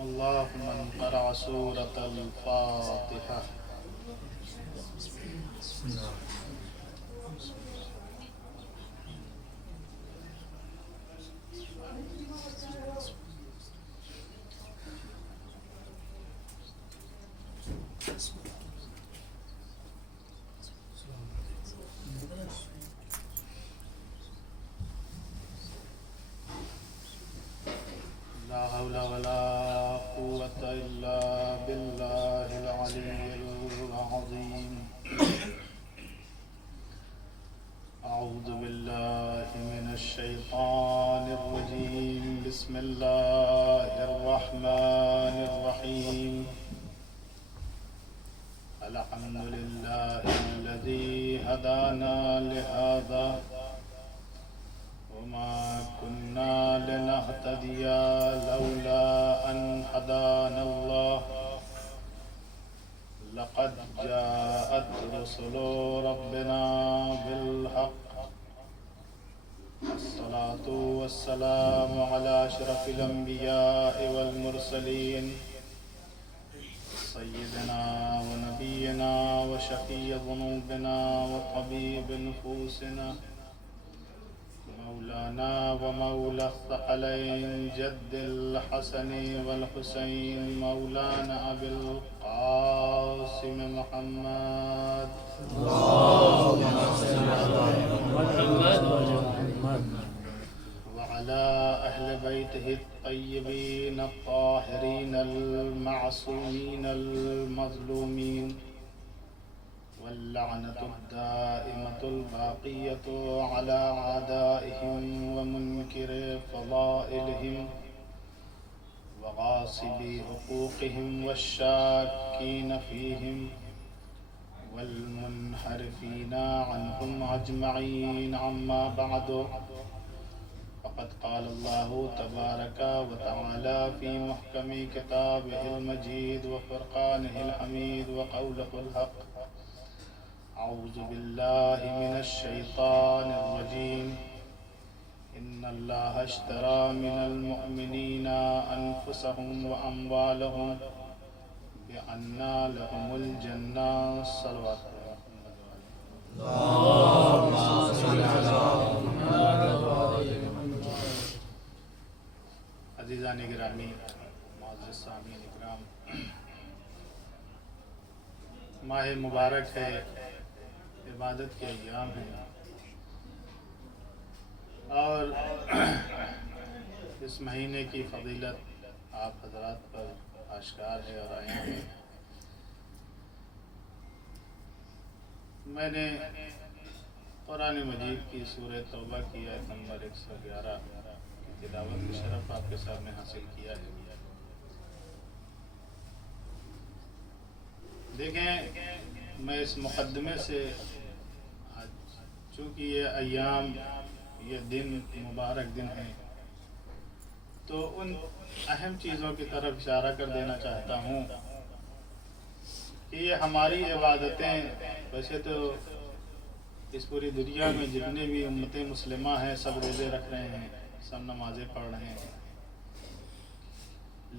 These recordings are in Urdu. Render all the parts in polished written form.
الله من قرأ سورة الفاتحة. لا حول ولا قوة إلا بالله العلي العظيم. أعوذ بالله من الشيطان الرجيم. بسم الله الرحمن الرحيم. الحمد لله الذي هدانا لهذا وما كنا لنهتدي لولا أن هدانا الله. لقد جاءت رسل ربنا بالحق. الصلاة والسلام على أشرف الأنبياء والمرسلين سيدنا ونبينا وشفيع ذنوبنا وطبيب نفوسنا مولانا ومولى الثقلين جد الحسن والحسين مولانا أبي القاسم محمد وعلى أهل بيته الطيبين الطاهرين المعصومين المظلومين واللعنة الدائمة الباقية على أعدائهم ومنكر فضائلهم وغاصبي حقوقهم والشاكين فيهم والمنحرفين عنهم أجمعين. عما بعد، فقد قال الله تبارك وتعالى في محكم كتابه المجيد وفرقانه الحميد وقوله الحق: أعوذ بالله من الشيطان الرجيم. إن الله اشترى من المؤمنين أنفسهم وأموالهم بأن لهم الجنة. صلوات اللهم صل على محمد. عزیزان گرامی، معزز سامعین اکرام، ماہ مبارک ہے، عبادت کے ایام ہیں، اور اس مہینے کی فضیلت آپ حضرات پر آشکار ہے اور عین ہے. میں نے قرآن مجید کی سورہ توبہ کی آیت نمبر 111 کی تلاوت کی شرف آپ کے سامنے حاصل کیا ہے. دیکھیں، میں اس مقدمے سے چونکہ یہ ایام، یہ دن مبارک دن ہیں، تو ان اہم چیزوں کی طرف اشارہ کر دینا چاہتا ہوں کہ یہ ہماری عبادتیں، ویسے تو اس پوری دنیا میں جتنے بھی امت مسلمہ ہیں سب روزے رکھ رہے ہیں، سب نمازیں پڑھ رہے ہیں،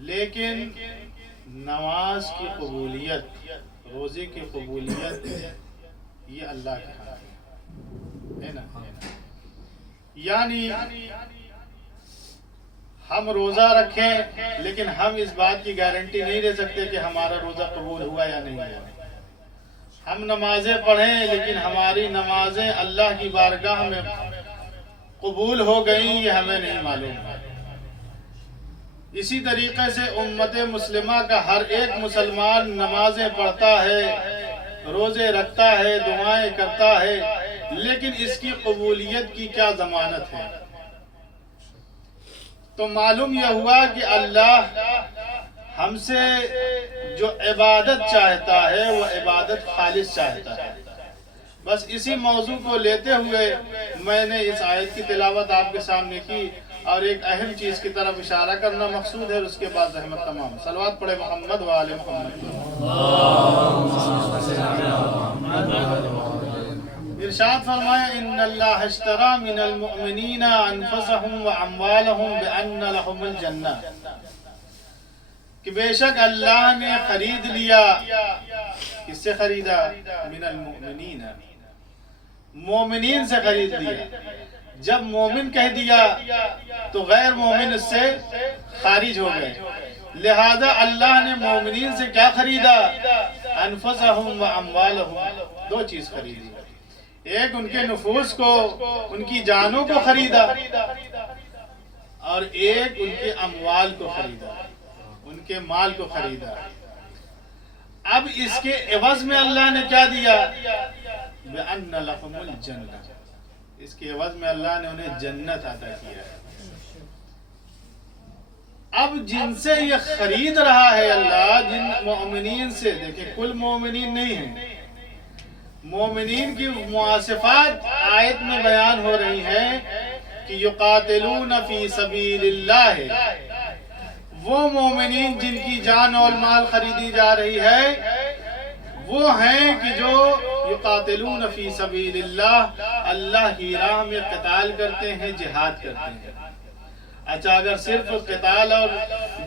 لیکن نماز کی قبولیت، روزے کی قبولیت یہ اللہ کے ہاتھ ہے نا. یعنی ہم روزہ رکھیں لیکن ہم اس بات کی گارنٹی نہیں دے سکتے کہ ہمارا روزہ قبول ہوا یا نہیں ہوا. ہم نمازیں پڑھیں لیکن ہماری نمازیں اللہ کی بارگاہ میں قبول ہو گئیں یہ ہمیں نہیں معلوم. اسی طریقے سے امت مسلمہ کا ہر ایک مسلمان نمازیں پڑھتا ہے، روزے رکھتا ہے، دعائیں کرتا ہے، لیکن اس کی قبولیت کی کیا ضمانت ہے؟ تو معلوم یہ ہوا کہ اللہ ہم سے جو عبادت چاہتا ہے وہ عبادت خالص چاہتا ہے. بس اسی موضوع کو لیتے ہوئے میں نے اس آیت کی تلاوت آپ کے سامنے کی اور ایک اہم چیز کی طرف اشارہ کرنا مقصود ہے، اور اس کے بعد رحمت تمام. صلوات پڑھے محمد و آل محمد. ارشاد فرمایا: ان اللہ اشترى من المؤمنین انفسهم واموالهم بان لهم الجنہ. کہ بے شک اللہ نے خرید لیا. کس سے خریدا؟ من المؤمنین، مومنین سے خرید لیا. جب مومن کہہ دیا تو غیر مومن اس سے خارج ہو گئے. لہذا اللہ نے مومنین سے کیا خریدا؟ انفسہم و اموالہم، دو چیز خریدی. ایک ان کے نفوس کو، ان کی جانوں کو خریدا، اور ایک ان کے اموال کو خریدا، ان کے مال کو خریدا. اب اس کے عوض میں اللہ نے کیا دیا؟ بِأَنَّ لَهُمُ الْجَنَّةَ، اس کے عوض میں اللہ نے انہیں جنت عطا کیا ہے. اب جن سے یہ خرید رہا ہے اللہ، جن مومنین سے، دیکھیں کل مومنین نہیں ہیں، مومنین کی مواصفات آیت میں بیان ہو رہی ہیں کہ یقاتلون فی سبیل اللہ. وہ مومنین جن کی جان اور مال خریدی جا رہی ہے وہ ہیں کہ جو یقاتلون فی سبیل اللہ، اللہ کی راہ میں قتال کرتے ہیں، جہاد کرتے ہیں. اچھا، اگر صرف قتال اور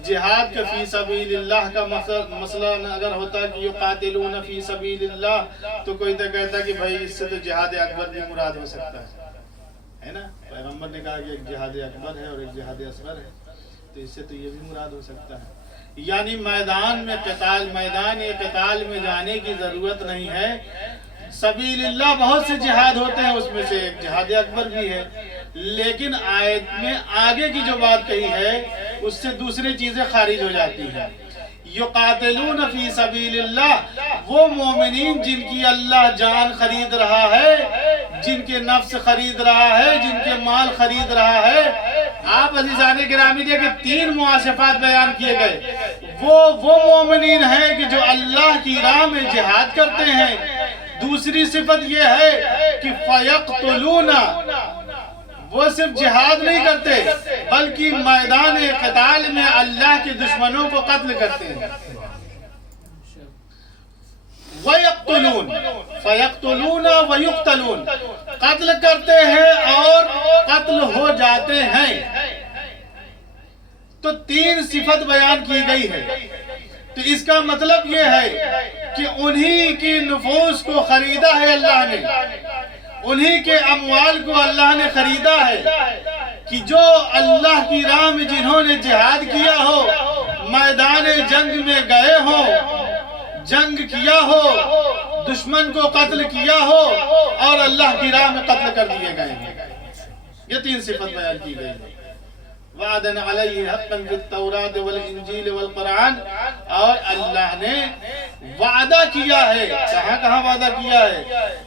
جہاد کے فی سبیل اللہ کا مسئلہ اگر ہوتا کہ یقاتلون فی سبیل اللہ، تو کوئی تو کہتا کہ بھائی اس سے تو جہاد اکبر بھی مراد ہو سکتا ہے نا. پیغمبر نے کہا کہ ایک جہاد اکبر ہے اور ایک جہاد اصغر ہے، تو اس سے تو یہ بھی مراد ہو سکتا ہے. یعنی میدان میں قتال، میدان قتال میں جانے کی ضرورت نہیں ہے. سبیل اللہ بہت سے جہاد ہوتے ہیں، اس میں سے ایک جہاد اکبر بھی ہے. لیکن آیت میں آگے کی جو بات کہی ہے اس سے دوسری چیزیں خارج ہو جاتی ہیں. یقاتلون فی سبیل اللہ، وہ مومنین جن کی اللہ جان خرید رہا ہے، جن کے نفس خرید رہا ہے، جن کے مال خرید رہا ہے. آپ عزیزان گرامی دیکھیں، تین مواصفات بیان کیے گئے. وہ مومنین ہیں کہ جو اللہ کی راہ میں جہاد کرتے ہیں. دوسری صفت یہ ہے کہ فَيَقْتُلُونَ، وہ صرف جہاد نہیں کرتے بلکہ میدان قتال میں اللہ کے دشمنوں کو قتل کرتے ہیں. وَيَقْتُلُونَ، فَيَقْتُلُونَ وَيُقْتَلُونَ، قتل کرتے ہیں اور قتل ہو جاتے ہیں. تو تین صفت بیان کی گئی ہے. تو اس کا مطلب یہ ہے کہ انہی کی نفوس کو خریدا ہے اللہ نے، انہی کے اموال کو اللہ نے خریدا ہے کہ جو اللہ کی راہ میں جنہوں نے جہاد کیا ہو، میدان جنگ میں گئے ہو، جنگ کیا ہو، دشمن کو قتل کیا ہو اور اللہ کی راہ میں قتل کر دیے گئے ہیں. یہ تین صفت بیان کی گئی ہے. وعدن علیہ حقا فی التوراۃ والانجیل والقرآن، اور اللہ نے وعدہ کیا ہے. کہاں وعدہ کیا ہے؟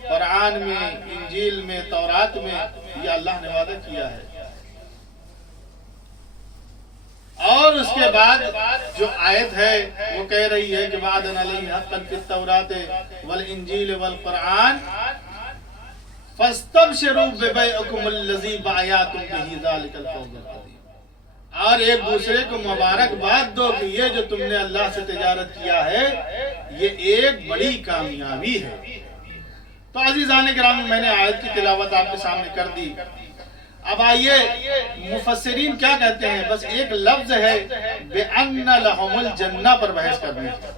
قرآن میں، انجیل میں، تورات میں، یہ اللہ نے وعدہ کیا ہے. اور اس کے بعد جو آیت ہے وہ کہہ رہی ہے کہ وعدن علیہ حقا فی التوراۃ والانجیل والقرآن فاستبشروا ببیعکم الذی بایعتم بہ ذلک الفوز العظیم. اور ایک دوسرے کو مبارکباد دو کہ یہ جو تم نے اللہ سے تجارت کیا ہے یہ ایک بڑی کامیابی ہے. تو عزیزان کرام، میں نے آیت کی تلاوت آپ کے سامنے کر دی. اب آئیے مفسرین کیا کہتے ہیں. بس ایک لفظ ہے بِأَنَّ لَهُمُ الْجَنَّةَ پر بحث کرنے کی.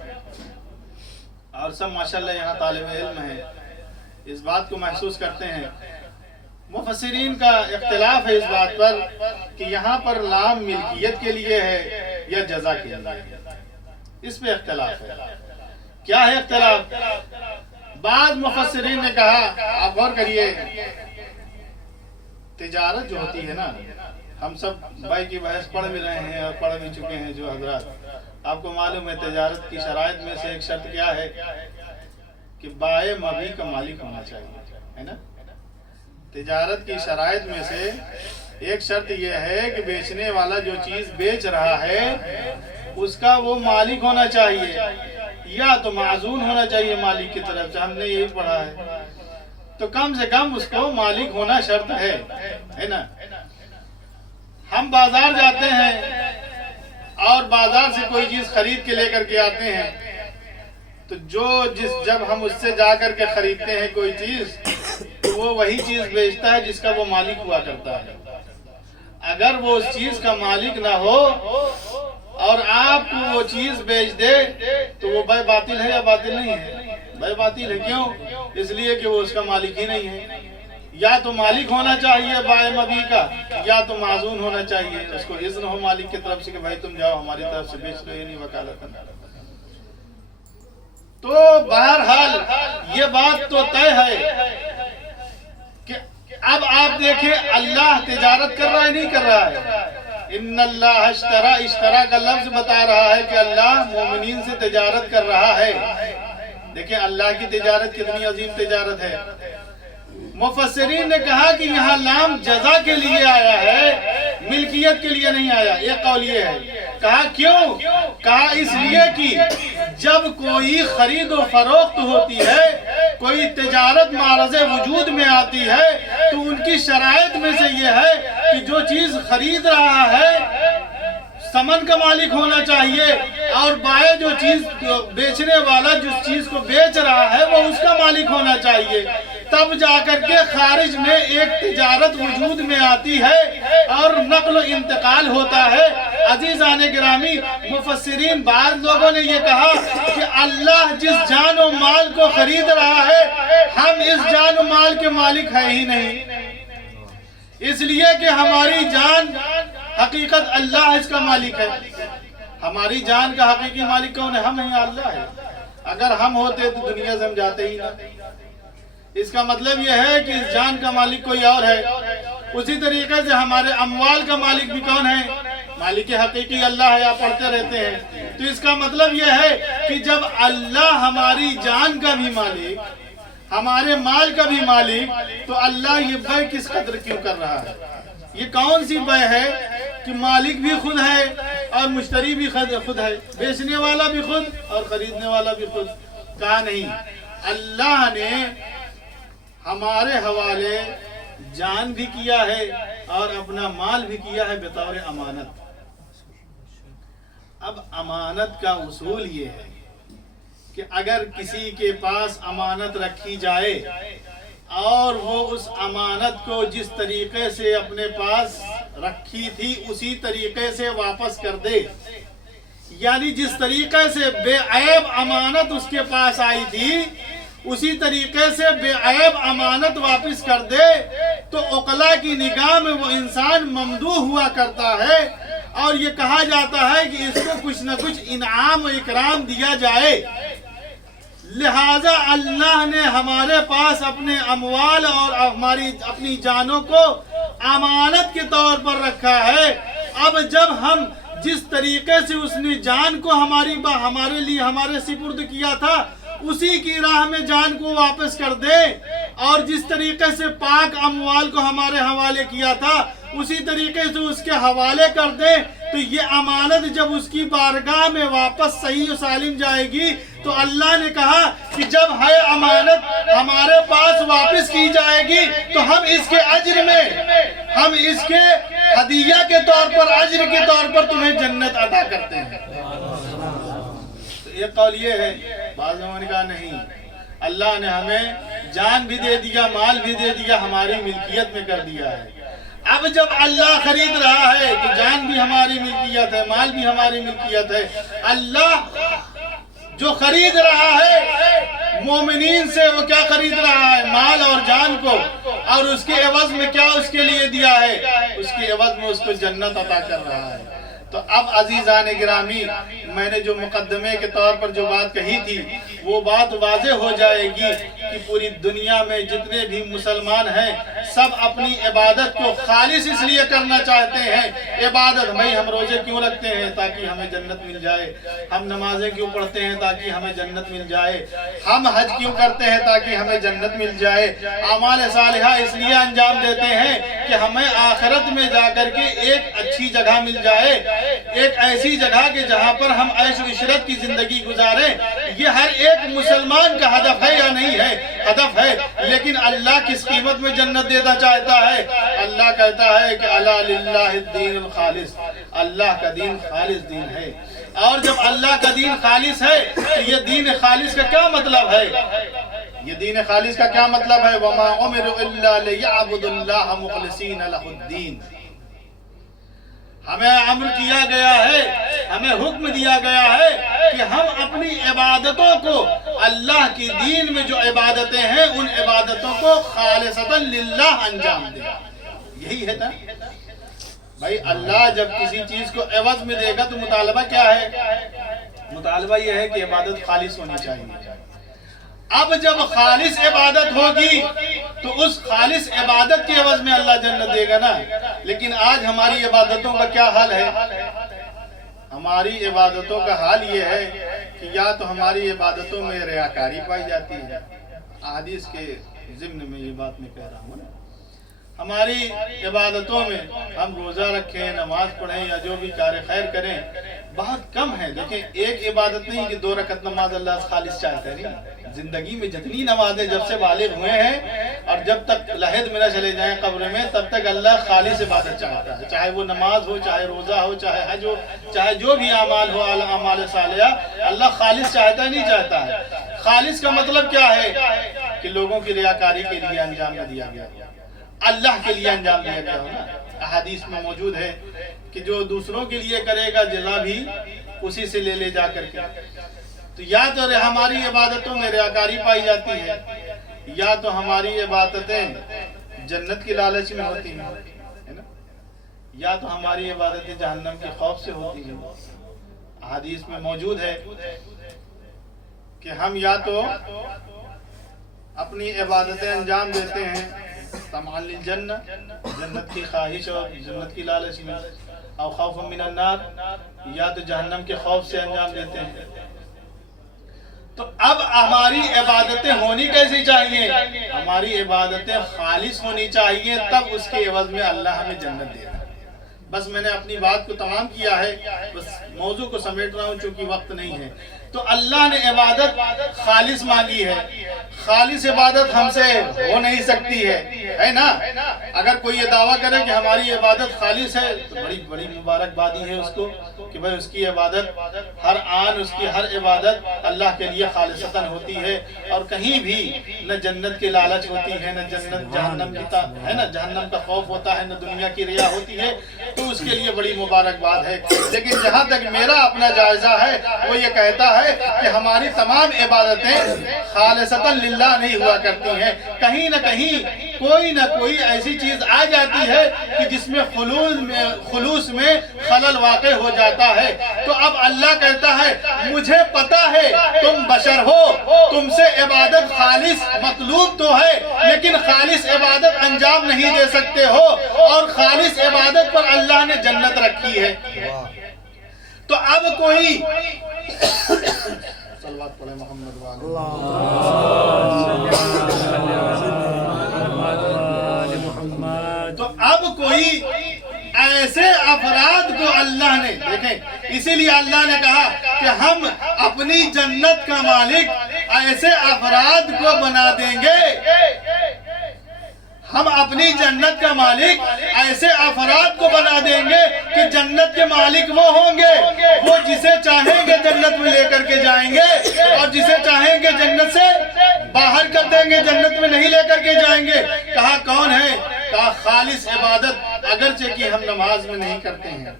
اور سب ماشاءاللہ یہاں طالب علم ہیں، اس بات کو محسوس کرتے ہیں. مفسرین کا اختلاف ہے اس بات پر کہ یہاں پر لام ملکیت کے لیے ہے یا جزا کے لیے. اس پہ اختلاف ہے. کیا ہے اختلاف؟ بعض مفسرین نے کہا، آپ غور کریے، تجارت جو ہوتی ہے نا، ہم سب بھائی کی بحث پڑھ بھی رہے ہیں اور پڑھ بھی چکے ہیں. جو حضرات، آپ کو معلوم ہے تجارت کی شرائط میں سے ایک شرط کیا ہے کہ بائع مبیع کا مالک ہونا چاہیے، ہے نا. تجارت کی شرائط میں سے ایک شرط یہ ہے کہ بیچنے والا جو چیز بیچ رہا ہے اس کا وہ مالک ہونا چاہیے، یا تو معزون ہونا چاہیے مالک کی طرف سے. ہم نے یہی پڑھا ہے. تو کم سے کم اس کو مالک ہونا شرط ہے نا. ہم بازار جاتے ہیں اور بازار سے کوئی چیز خرید کے لے کر کے آتے ہیں، تو جب ہم اس سے جا کر کے خریدتے ہیں کوئی چیز، تو وہ وہی چیز بیچتا ہے جس کا وہ مالک ہوا کرتا ہے. اگر وہ اس چیز کا مالک نہ ہو اور آپ کو وہ وہ چیز بیچ دے تو وہ بے باطل ہے یا باطل نہیں ہے؟ بے باطل ہے. کیوں؟ اس لیے کہ وہ اس کا مالک ہی نہیں ہے. یا تو مالک ہونا چاہیے بائع مبی کا، یا تو معزون ہونا چاہیے، اس کو اذن ہو مالک کی طرف سے کہ بھائی تم جاؤ ہماری طرف سے بیچ لو، یہ نہیں وکالت. تو بہرحال یہ بات تو طے ہے کہ اب آپ دیکھیں اللہ تجارت کر رہا ہے نہیں کر رہا ہے. ان اللہ اشترا کا لفظ بتا رہا ہے کہ اللہ مومنین سے تجارت کر رہا ہے. دیکھیں اللہ کی تجارت کتنی عظیم تجارت ہے. مفسرین نے کہا کہ یہاں لام جزا کے لیے آیا ہے، ملکیت کے لیے نہیں آیا. ایک قول یہ ہے. کہا کیوں؟ کہا اس لیے کہ جب کوئی خرید و فروخت ہوتی ہے، کوئی تجارت معرض وجود میں آتی ہے، تو ان کی شرائط میں سے یہ ہے کہ جو چیز خرید رہا ہے ثمن کا مالک ہونا چاہیے، اور بائع جو چیز بیچنے والا جس چیز کو بیچ رہا ہے وہ اس کا مالک ہونا چاہیے. تب جا کر کے خارج میں ایک تجارت وجود میں آتی ہے اور نقل و انتقال ہوتا ہے. عزیزان گرامی، مفسرین بعض لوگوں نے یہ کہا کہ اللہ جس جان و مال کو خرید رہا ہے، ہم اس جان و مال کے مالک ہیں ہی نہیں، اس لیے کہ ہماری جان حقیقت اللہ اس کا مالک ہے. ہماری جان کا حقیقی مالک کون ہے؟ ہم ہیں، اللہ ہے. اگر ہم ہوتے تو دنیا سے ہم جاتے ہی نہ. اس کا مطلب یہ ہے کہ اس جان کا مالک کوئی اور ہے. اسی طریقے سے ہمارے اموال کا مالک بھی کون ہے؟ مالک حقیقی اللہ ہے. آپ پڑھتے رہتے ہیں. تو اس کا مطلب یہ ہے کہ جب اللہ ہماری جان کا بھی مالک، ہمارے مال کا بھی مالک، تو اللہ یہ بے کس قدر کیوں کر رہا ہے؟ یہ کون سی بے ہے کہ مالک بھی خود ہے اور مشتری بھی خود ہے، بیچنے والا بھی خود اور خریدنے والا بھی خود؟ کہا نہیں، اللہ نے ہمارے حوالے جان بھی کیا ہے اور اپنا مال بھی کیا ہے بطور امانت. اب امانت کا اصول یہ ہے کہ اگر کسی کے پاس امانت رکھی جائے اور وہ اس امانت کو جس طریقے سے اپنے پاس رکھی تھی اسی طریقے سے واپس کر دے، یعنی جس طریقے سے بے عیب امانت اس کے پاس آئی تھی اسی طریقے سے بے عیب امانت واپس کر دے، تو عقلاء کی نگاہ میں وہ انسان ممدوح ہوا کرتا ہے، اور یہ کہا جاتا ہے کہ اس کو کچھ نہ کچھ انعام و اکرام دیا جائے. لہذا اللہ نے ہمارے پاس اپنے اموال اور اپنی جانوں کو امانت کے طور پر رکھا ہے. اب جب ہم جس طریقے سے اس نے جان کو ہمارے لیے ہمارے سپرد کیا تھا اسی کی راہ میں جان کو واپس کر دے، اور جس طریقے سے پاک اموال کو ہمارے حوالے کیا تھا اسی طریقے سے اس کے حوالے کر دے، تو یہ امانت جب اس کی بارگاہ میں واپس صحیح و سالم جائے گی تو اللہ نے کہا کہ جب ہے امانت ہمارے پاس واپس کی جائے گی تو ہم اس کے اجر میں، ہم اس کے ہدیہ کے طور پر، اجر کے طور پر تمہیں جنت عطا کرتے ہیں. ایک قول یہ ہے. بعض لوگوں نے کہا نہیں، اللہ نے ہمیں جان بھی دے دیا، مال بھی دے دیا، ہماری ملکیت میں کر دیا ہے. اب جب اللہ خرید رہا ہے تو جان بھی ہماری ملکیت ہے، مال بھی ہماری ملکیت ہے. اللہ جو خرید رہا ہے مومنین سے، وہ کیا خرید رہا ہے؟ مال اور جان کو. اور اس کے عوض میں کیا اس کے لیے دیا ہے؟ اس کے عوض میں اس کو جنت عطا کر رہا ہے. تو اب عزیزان گرامی، میں نے جو مقدمے کے طور پر جو بات کہی تھی وہ بات واضح ہو جائے گی کہ پوری دنیا میں جتنے بھی مسلمان ہیں سب اپنی عبادت کو خالص اس لیے کرنا چاہتے ہیں. عبادت، بھائی ہم روزے کیوں رکھتے ہیں؟ تاکہ ہمیں جنت مل جائے. ہم نمازیں کیوں پڑھتے ہیں؟ تاکہ ہمیں جنت مل جائے. ہم حج کیوں کرتے ہیں؟ تاکہ ہمیں جنت مل جائے. اعمال صالحہ اس لیے انجام دیتے ہیں کہ ہمیں آخرت میں جا کر کے ایک اچھی جگہ مل جائے، ایک ایسی جگہ کہ جہاں پر ہم عیش و عشرت کی زندگی گزاریں. یہ ہر ایک مسلمان کا ہدف ہے یا نہیں ہے؟ ہدف ہے. لیکن اللہ کس قیمت میں جنت دینا چاہتا ہے؟ اللہ کہتا ہے کہ الا للہ الدین الخالص، اللہ کا دین خالص دین ہے. اور جب اللہ کا دین خالص ہے تو یہ دین خالص کا کیا مطلب ہے؟ یہ دین خالص کا کیا مطلب ہے؟ وما امروا الا ليعبدوا الله مخلصين له الدين. ہمیں امر کیا گیا ہے، ہمیں حکم دیا گیا ہے کہ ہم اپنی عبادتوں کو اللہ کی دین میں جو عبادتیں ہیں ان عبادتوں کو خالصتاً للہ انجام دیں. یہی ہے نا بھائی. اللہ جب کسی چیز کو عوض میں دے گا تو مطالبہ کیا ہے؟ مطالبہ یہ ہے کہ عبادت خالص ہونی چاہیے. اب جب خالص عبادت ہوگی تو اس خالص عبادت کی عوض میں اللہ جنت دے گا نا. لیکن آج ہماری عبادتوں کا کیا حال ہے؟ ہماری عبادتوں کا حال یہ ہے کہ یا تو ہماری عبادتوں میں ریاکاری پائی جاتی ہے. احادیث کے ضمن میں یہ بات میں کہہ رہا ہوں نا. ہماری عبادتوں میں ہم روزہ رکھیں، نماز پڑھیں یا جو بھی کار خیر کریں بہت کم ہے. دیکھیں ایک عبادت نہیں کہ 2 رکعت نماز اللہ خالص چاہتا ہے. نہیں، زندگی میں جتنی نمازیں جب سے بالغ ہوئے ہیں اور جب تک لحد میں نہ چلے جائیں قبر میں تب تک اللہ خالص عبادت چاہتا ہے. چاہے وہ نماز ہو، چاہے روزہ ہو، چاہے حج ہو، چاہے جو بھی اعمال ہو اعمال صالحہ، اللہ خالص چاہتا ہے نہیں چاہتا ہے. خالص کا مطلب کیا ہے؟ کہ لوگوں کی ریاکاری کے لیے انجام نہ دیا گیا، اللہ کے لیے انجام دیا گیا ہو نا. احادیث میں موجود ہے کہ جو دوسروں کے لیے کرے گا جزا بھی اسی سے لے جا کر کے. تو یا تو ہماری عبادتوں میں ریاکاری پائی جاتی ہے یا تو ہماری عبادتیں جنت کی لالچ میں ہوتی ہیں یا تو ہماری عبادتیں جہنم کے خوف سے ہوتی ہیں. حدیث میں موجود ہے کہ ہم یا تو اپنی عبادتیں انجام دیتے ہیں طمعا للجنہ، جنت کی خواہش اور جنت کی لالچ میں، او خوف من النار، یا تو جہنم کے خوف سے انجام دیتے ہیں. تو اب ہماری عبادتیں ہونی کیسی چاہیے؟ ہماری عبادتیں خالص ہونی چاہیے، تب اس کے عوض میں اللہ ہمیں جنت دے گا. بس میں نے اپنی بات کو تمام کیا ہے، بس موضوع کو سمیٹ رہا ہوں چونکہ وقت نہیں ہے. تو اللہ نے عبادت خالص مانگی ہے. خالص عبادت ہم سے ہو نہیں سکتی ہے نا. اگر کوئی یہ دعویٰ کرے کہ ہماری عبادت خالص ہے تو بڑی بڑی مبارکبادی ہے اس کو کہ بھائی اس کی عبادت ہر آن، اس کی ہر عبادت اللہ کے لیے خالصتاً ہوتی ہے اور کہیں بھی نہ جنت کی لالچ ہوتی ہے، نہ جنت جہنم کی ہے نا جہنم کا خوف ہوتا ہے، نہ دنیا کی ریا ہوتی ہے. تو اس کے لیے بڑی مبارکباد ہے. لیکن جہاں تک میرا اپنا جائزہ ہے وہ یہ کہتا ہے کہ ہماری تمام عبادتیں خالصتاً للہ نہیں ہوا کرتی ہیں. کہیں نہ کہیں کوئی نہ کوئی ایسی چیز آ جاتی ہے کہ جس میں خلوص میں خلل واقع ہو جاتا ہے. تو اب اللہ کہتا ہے مجھے پتا ہے تم بشر ہو، تم سے عبادت خالص مطلوب تو ہے لیکن خالص عبادت انجام نہیں دے سکتے ہو، اور خالص عبادت پر اللہ نے جنت رکھی ہے. تو اب کوئی صلوات پڑھے محمد تو اب کوئی ایسے افراد کو اللہ نے دیکھیں، اسی لیے اللہ نے کہا کہ ہم اپنی جنت کا مالک ایسے افراد کو بنا دیں گے. ہم اپنی جنت کا مالک ایسے افراد کو بنا دیں گے کہ جنت کے مالک وہ ہوں گے، وہ جسے چاہیں گے جنت میں لے کر کے جائیں گے اور جسے چاہیں گے جنت سے باہر کر دیں گے، جنت میں نہیں لے کر کے جائیں گے. کہا کون ہے؟ کہا خالص عبادت، اگرچہ کہ ہم نماز میں نہیں کرتے ہیں،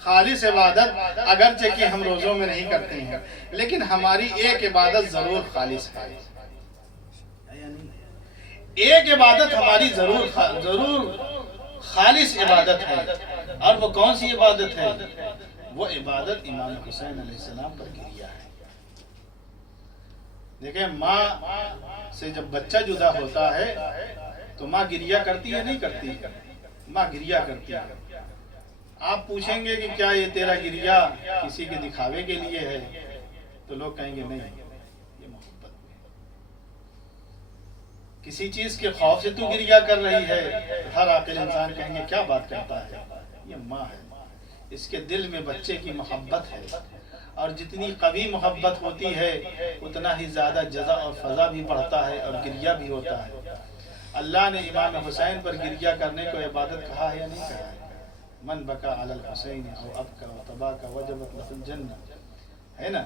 خالص عبادت اگرچہ کہ ہم روزوں میں نہیں کرتے ہیں، لیکن ہماری ایک عبادت ضرور خالص ہے. ایک عبادت ہماری ضرور خالص عبادت ہے. اور وہ کون سی عبادت ہے؟ وہ عبادت امام حسین علیہ السلام پر گریا ہے. دیکھیں ماں سے جب بچہ جدا ہوتا ہے تو ماں گریا کرتی ہے نہیں کرتی؟ ماں گریا کرتی ہے. آپ پوچھیں گے کہ کیا یہ تیرا گریا کسی کے دکھاوے کے لیے ہے؟ تو لوگ کہیں گے نہیں، کسی چیز کے خوف سے تو گریا کر رہی ہے. ہر عاقل انسان کہیں گے کیا بات کرتا ہے، یہ ماں ہے، اس کے دل میں بچے کی محبت ہے، اور جتنی قوی محبت ہوتی ہے اتنا ہی زیادہ جزا اور فضا بھی بڑھتا ہے اور گریا بھی ہوتا ہے. اللہ نے امام حسین پر گریا کرنے کو عبادت کہا ہے یا نہیں کہا ہے؟ من بکا علی الحسین او ابکا و تباکا وجبت لہ الجنہ، ہے نا.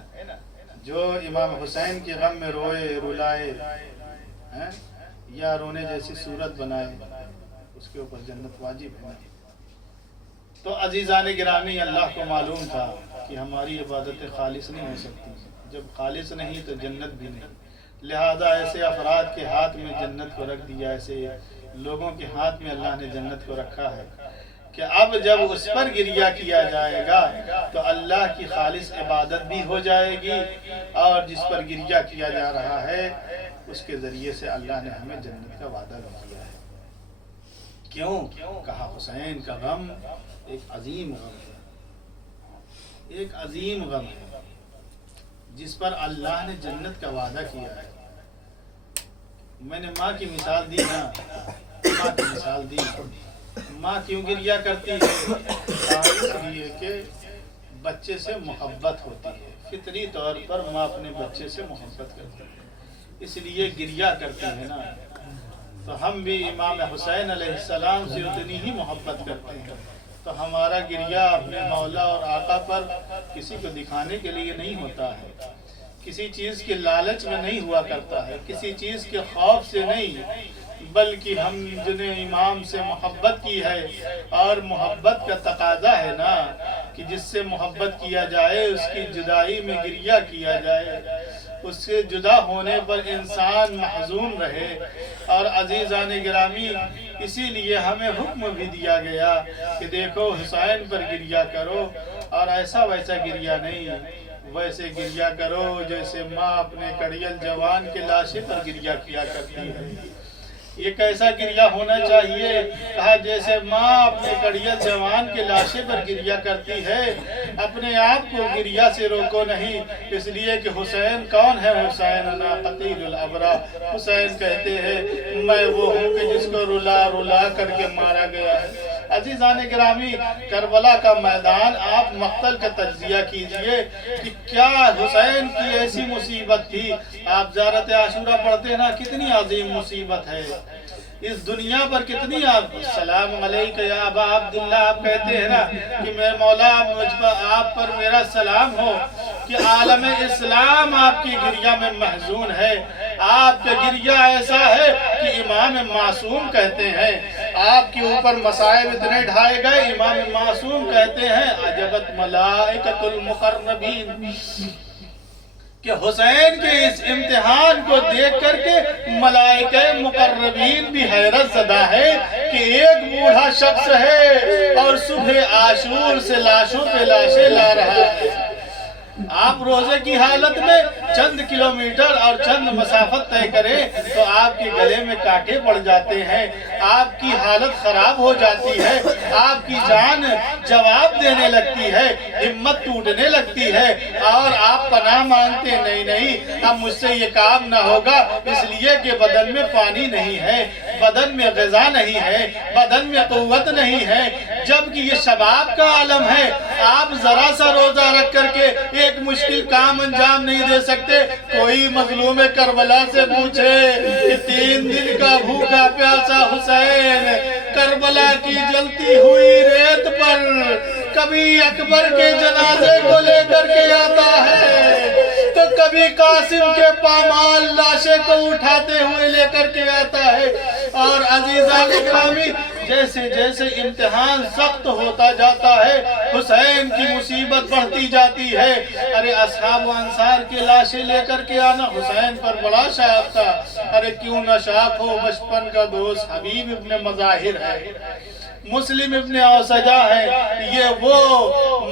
جو امام حسین کے غم میں روئے رلائے یا رونے جیسی صورت بنائے اس کے اوپر جنت واجب ہے. تو عزیزان گرامی، اللہ کو معلوم تھا کہ ہماری عبادتیں خالص نہیں ہو سکتی، جب خالص نہیں تو جنت بھی نہیں، لہذا ایسے افراد کے ہاتھ میں جنت کو رکھ دیا، ایسے لوگوں کے ہاتھ میں اللہ نے جنت کو رکھا ہے کہ اب جب اس پر گریہ کیا جائے گا تو اللہ کی خالص عبادت بھی ہو جائے گی، اور جس پر گریہ کیا جا رہا ہے اس کے ذریعے سے اللہ نے ہمیں جنت کا وعدہ بھی کیا ہے۔ کیوں؟ کہا حسین کا غم ایک عظیم غم ہے، ایک عظیم غم ہے جس پر اللہ نے جنت کا وعدہ کیا ہے۔ میں نے ماں کی مثال دی نا، ماں کی مثال دی، ماں کیوں گریہ کرتی ہے؟ اس لیے کہ بچے سے محبت ہوتی ہے، فطری طور پر ماں اپنے بچے سے محبت کرتی ہے، اس لیے گریہ کرتی ہے نا۔ تو ہم بھی امام حسین علیہ السلام سے اتنی ہی محبت کرتے ہیں، تو ہمارا گریہ اپنے مولا اور آقا پر کسی کو دکھانے کے لیے نہیں ہوتا ہے، کسی چیز کے لالچ میں نہیں ہوا کرتا ہے، کسی چیز کے خوف سے نہیں، بلکہ ہم جنہیں امام سے محبت کی ہے، اور محبت کا تقاضا ہے نا کہ جس سے محبت کیا جائے اس کی جدائی میں گریہ کیا جائے، اس سے جدا ہونے پر انسان محزون رہے۔ اور عزیزان گرامی، اسی لیے ہمیں حکم بھی دیا گیا کہ دیکھو حسین پر گریہ کرو، اور ایسا ویسا گریہ نہیں، ویسے گریہ کرو جیسے ماں اپنے کڑیل جوان کے لاشے پر گریہ کیا کرتی ہے۔ یہ کیسا گریہ ہونا چاہیے؟ کہا جیسے ماں اپنے کڑیل جوان کے لاشے پر گریہ کرتی ہے، اپنے آپ کو گریہ سے روکو نہیں، اس لیے کہ حسین کون ہے؟ حسین انا قتیل الابرار، حسین کہتے ہیں میں وہ ہوں کہ جس کو رلا رلا کر کے مارا گیا ہے۔ عزیزان گرامی، کربلا کا میدان آپ مقتل کا تجزیہ کیجئے کہ کیا حسین کی ایسی مصیبت تھی۔ آپ زیارت عاشورہ پڑھتے نا، کتنی عظیم مصیبت ہے اس دنیا پر، کتنی السلام علیکہ یا ابا عبداللہ آپ کہتے ہیں نا کہ میں مولا آپ پر میرا سلام ہو، کہ عالم اسلام آپ کی گریہ میں محزون ہے۔ آپ کا گریہ ایسا ہے کہ امام معصوم کہتے ہیں، آپ کے اوپر مصائب اتنے ڈھائے گئے، امام معصوم کہتے ہیں عجبت ملائکۃ المقربین، کہ حسین کے اس امتحان کو دیکھ کر کے ملائکہ مقربین بھی حیرت زدہ ہے کہ ایک بوڑھا شخص ہے اور صبح عاشور سے لاشوں پہ لاشیں لا رہا ہے۔ آپ روزے کی حالت میں چند کلومیٹر اور چند مسافت طے کریں تو آپ کے گلے میں کانٹے پڑ جاتے ہیں، آپ کی حالت خراب ہو جاتی ہے، آپ کی جان جواب دینے لگتی ہے، ہمت ٹوٹنے لگتی ہے، اور آپ پناہ مانگتے نہیں اب مجھ سے یہ کام نہ ہوگا، اس لیے کہ بدن میں پانی نہیں ہے، بدن میں غذا نہیں ہے، بدن میں قوت نہیں ہے، جبکہ یہ شباب کا عالم ہے۔ آپ ذرا سا روزہ رکھ کر کے ایک مشکل کام انجام نہیں دے سکتے۔ کوئی مظلوم کربلا سے پوچھے کہ 3 دن کا بھوکا پیاسا حسین کربلا کی جلتی ہوئی ریت پر کبھی اکبر کے جنازے کو لے کر کے آتا ہے تو کبھی قاسم کے پامال لاشے کو اٹھاتے ہوئے لے کر کے آتا ہے۔ اور عزیزان گرامی، جیسے جیسے امتحان سخت ہوتا جاتا ہے حسین کی مصیبت بڑھتی جاتی ہے۔ ارے اصحاب و انصار کی لاشیں لے کر کے آنا حسین پر بڑا شاق تھا۔ ارے کیوں نہ شاق ہو، بچپن کا دوست حبیب ابن مظاہر ہے، مسلم ابن اوسجہ ہے، یہ وہ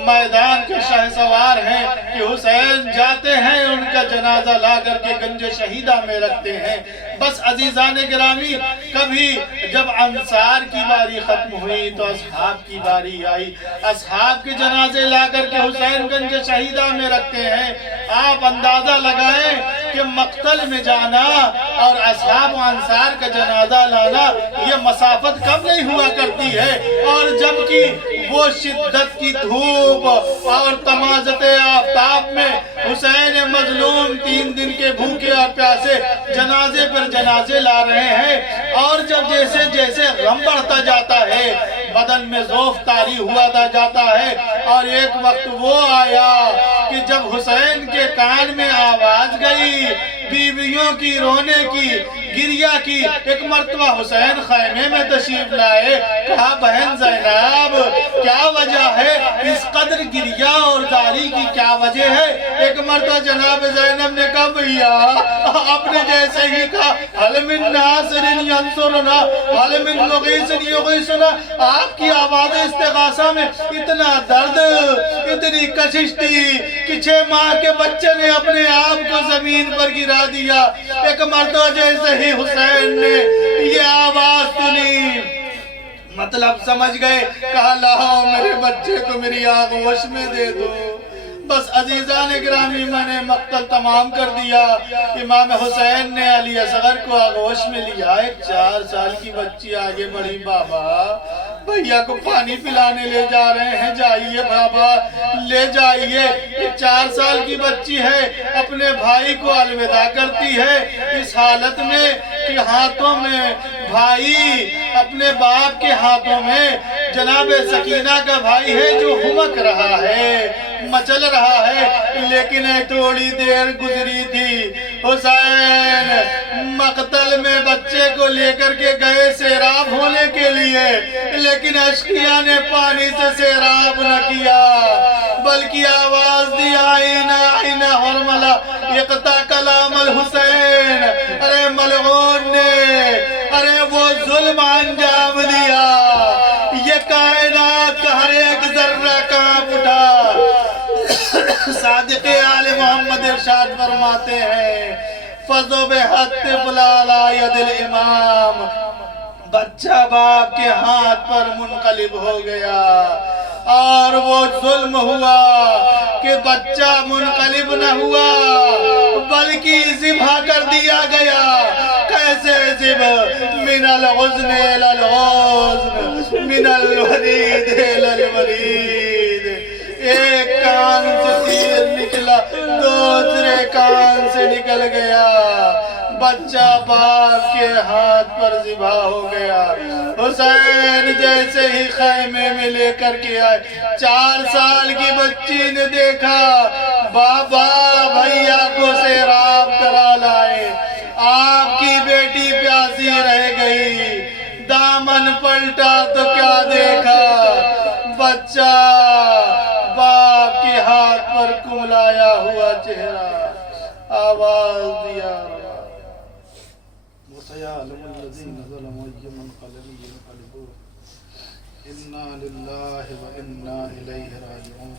میدان کے شہ سوار ہیں کہ حسین جاتے ہیں ان کا جنازہ لا کر کے گنج شہیدہ میں رکھتے ہیں۔ بس عزیزان گرامی، کبھی جب انصار کی باری ختم ہوئی تو اصحاب کی باری آئی، اصحاب کے جنازے لا کر کے حسین گنج شہیدہ میں رکھتے ہیں۔ آپ اندازہ لگائیں کہ مقتل میں جانا اور اصحاب و انصار کا جنازہ لانا یہ مسافت کم نہیں ہوا کرتی ہے، اور جبکہ وہ شدت کی دھوپ اور تمازت آفتاب میں حسین مظلوم 3 دن کے بھوکے اور پیاسے جنازے پر جنازے لا رہے ہیں، اور جب جیسے جیسے غم بڑھتا جاتا ہے بدن میں ذوف طاری ہوا جاتا ہے، اور ایک وقت وہ آیا کہ جب حسین کے کان میں آواز گئی بیویوں کی رونے کی گریہ کی، ایک مرتبہ حسین خیمے میں تشریف لائے، کہا بہن زینب کیا وجہ ہے اس قدر گریہ اور زاری کی، کیا وجہ ہے؟ ایک مرتبہ جناب زینب نے کہا بھیا آپ نے جیسے ہی کہا حل من ناصر ینصرنا حل من مغیث یغیثنا، آپ کی آواز استغاثہ میں اتنا درد اتنی کشش تھی کہ 6 ماہ کے بچے نے اپنے آپ کو زمین پر گرا دیا۔ ایک مرتبہ جیسے ہی حسین نے یہ آواز سنی مطلب سمجھ گئے، کہا لاؤ میرے بچے کو میری آغوش میں دے دو۔ بس عزیزان گرامی میں نے مقتل تمام کر دیا، امام حسین نے علی اصغر کو آغوش میں لیا، ایک 4 سال کی بچی آگے بڑھی، بابا بھیا کو پانی پلانے لے جا رہے ہیں، جائیے بابا لے جائیے۔ 4 سال کی بچی ہے، اپنے بھائی کو الوداع کرتی ہے اس حالت میں کہ ہاتھوں میں بھائی اپنے باپ کے ہاتھوں میں جناب سکینہ کا بھائی ہے جو ہمک رہا ہے مچل رہا ہے، لیکن تھوڑی دیر گزری تھی حسین مقتل میں بچے کو لے کر کے گئے سیراب ہونے کے لیے، لیکن اشقیہ نے پانی سے سیراب نہ کیا بلکہ آواز دی آئینہ آئینہ حرملہ اقتا کلام الحسین۔ ارے ملعون نے ارے وہ ظلم انجام دیا، یہ کائنات کا ہر ایک ذرہ کانپ اٹھا۔ صادق آل محمد ارشاد فرماتے ہیں فضو بحط فلالا ید الامام، بچہ باپ کے ہاتھ پر منقلب ہو گیا، اور وہ ظلم ہوا کہ بچہ منقلب نہ ہوا بلکہ ذبح کر دیا گیا۔ کیسے ذبح؟ من الغزن الى الغزن، من الورید الى الورید، ایک کان سے تیر نکلا دوسرے کان سے نکل گیا، بچہ باپ کے ہاتھ پر ذبح ہو گیا۔ حسین جیسے ہی خیمے میں لے کر کے آئے، 4 سال کی بچی نے دیکھا بابا بھیا کو سیراب کرا لائے، آپ کی بیٹی پیاسی رہ گئی، دامن پلٹا تو کیا دیکھا؟ بچہ باپ کے ہاتھ پر کملایا ہوا چہرہ، آواز دیا وَسَيَعْلَمُ الَّذِينَ ظَلَمُوا أَيَّ مُنقَلَبٍ يَنقَلِبُونَ إِنَّا لِلَّهِ وَإِنَّا إِلَيْهِ رَاجِعُونَ۔